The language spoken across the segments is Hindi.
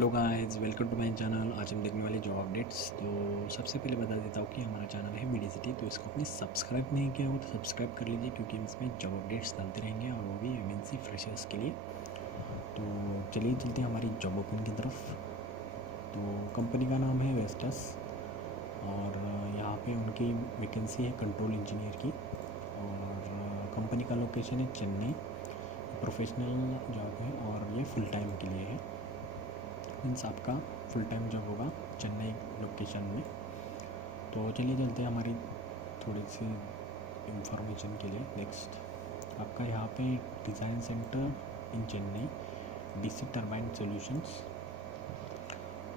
Hello guys, welcome to my channel. आज हम देखने वाले जॉब अपडेट्स। तो सबसे पहले बता देता हूँ कि हमारा चैनल है मीडिया सिटी, तो इसको आपने सब्सक्राइब नहीं किया हो तो सब्सक्राइब कर लीजिए, क्योंकि हम इसमें जॉब अपडेट्स डालते रहेंगे और वो भी एमएनसी फ्रेशर्स के लिए। तो चलिए चलते हैं हमारी जॉब ओपन की तरफ। तो कंपनी का नाम है वेस्टस और यहाँ पे उनकी वैकेंसी है कंट्रोल इंजीनियर की। और कंपनी का लोकेशन है चेन्नई। प्रोफेशनल जॉब है और ये फुल टाइम के लिए है। मीन्स आपका फुल टाइम जॉब होगा चेन्नई लोकेशन में। तो चलिए चलते हैं हमारी थोड़ी सी इंफॉर्मेशन के लिए। नेक्स्ट आपका यहाँ पे डिज़ाइन सेंटर इन चेन्नई, डीसी टर्बाइन सॉल्यूशंस।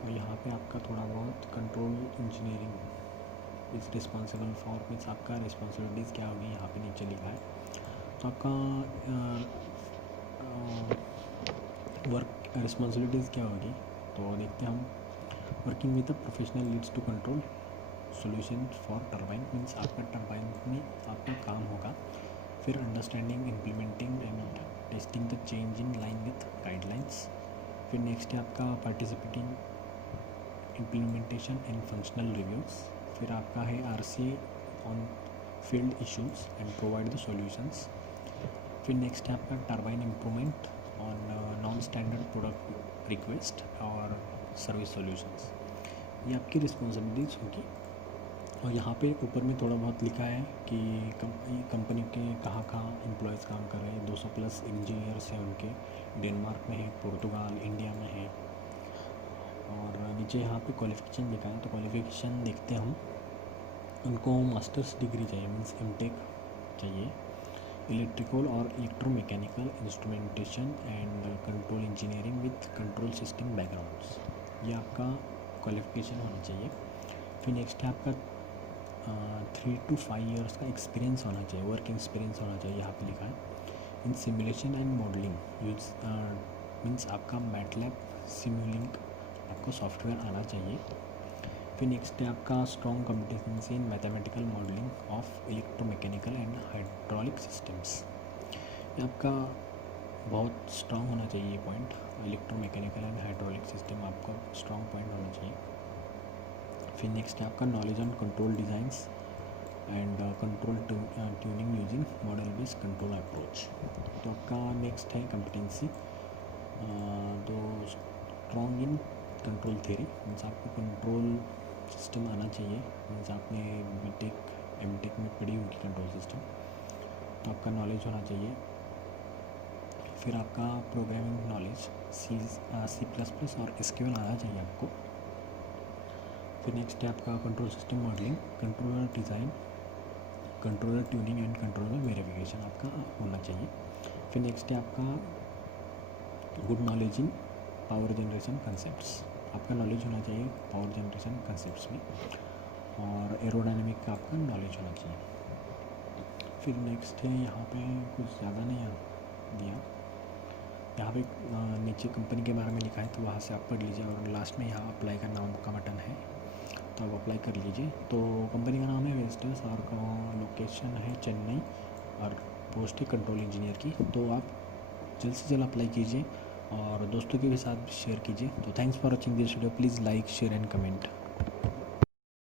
और यहाँ पे आपका थोड़ा बहुत control engineering is responsible for, means आपका रिस्पॉन्सिबिलिटीज़ क्या होगी यहाँ पे नीचे लिखा है। तो आपका वर्क रिस्पॉन्सिबिलिटीज़ क्या होगी तो देखते हैं हम। Working with the professional leads to control solution for turbine, means आपका टर्बाइन में आपका काम होगा। फिर understanding, implementing and testing the change in line with guidelines. फिर नेक्स्ट है आपका participating implementation and functional reviews. फिर आपका है RC on field issues and provide the solutions. फिर नेक्स्ट है आपका turbine improvement on non standard product request और सर्विस सॉल्यूशंस। ये आपकी रिस्पॉन्सिबिलिटीज़ होगी। और यहाँ पे ऊपर में थोड़ा बहुत लिखा है कि कंपनी के कहाँ कहाँ एम्प्लॉयज़ काम कर रहे हैं। 200 प्लस इंजीनियर्स हैं उनके, डेनमार्क में है, पुर्तगाल, इंडिया में है। और नीचे यहाँ पे क्वालिफिकेशन लिखा है, तो क्वालिफिकेशन देखते हैं हम। उनको मास्टर्स डिग्री चाहिए, मीन्स एमटेक चाहिए, इलेक्ट्रिकल और electromechanical instrumentation and control engineering with control system backgrounds. ये आपका क्वालिफिकेशन होना चाहिए। फिर नेक्स्ट है आपका 3 to 5 ईयर्स का एक्सपीरियंस होना चाहिए, वर्क एक्सपीरियंस होना चाहिए, यहाँ पे लिखा है। In simulation and modelling use, means आपका मैटलैब सिमुलिंग आपको सॉफ्टवेयर आना चाहिए। फिर नेक्स्ट है आपका strong competency in mathematical modelling of electromechanical and hydraulic systems. ये आपका बहुत स्ट्रॉन्ग होना चाहिए ये point. Electromechanical and hydraulic system आपका स्ट्रॉन्ग पॉइंट होना चाहिए। फिर नेक्स्ट है आपका knowledge on control designs and control tuning using model based control approach. तो आपका नेक्स्ट है कॉम्पिटेंसी, तो strong in control theory, means आपको कंट्रोल सिस्टम आना चाहिए। मीन्स आपने बीटेक एमटेक में पढ़ी होगी कंट्रोल सिस्टम, तो आपका नॉलेज होना चाहिए। फिर आपका प्रोग्रामिंग नॉलेज C++ और SQL आना चाहिए आपको। फिर नेक्स्ट है आपका control system modelling, controller design, controller tuning and controller verification आपका होना चाहिए। फिर नेक्स्ट है आपका good knowledge in power generation concepts, आपका नॉलेज होना चाहिए पावर जनरेशन कंसेप्ट्स में। और एरोडायनेमिक का आपका नॉलेज होना चाहिए। फिर नेक्स्ट है यहाँ पे कुछ ज़्यादा नहीं दिया, यहाँ पे नीचे कंपनी के बारे में लिखा है, तो वहाँ से आप पढ़ लीजिए। और लास्ट में यहाँ अप्लाई का नाम का बटन है, तो आप अप्लाई कर लीजिए। तो कंपनी का नाम है वेस्टर्स और लोकेशन है चेन्नई और पोस्ट है कंट्रोल इंजीनियर की। तो आप जल्द से जल्द अप्लाई कीजिए और दोस्तों के भी साथ शेयर कीजिए। तो thanks for watching this video. Please like, share and comment.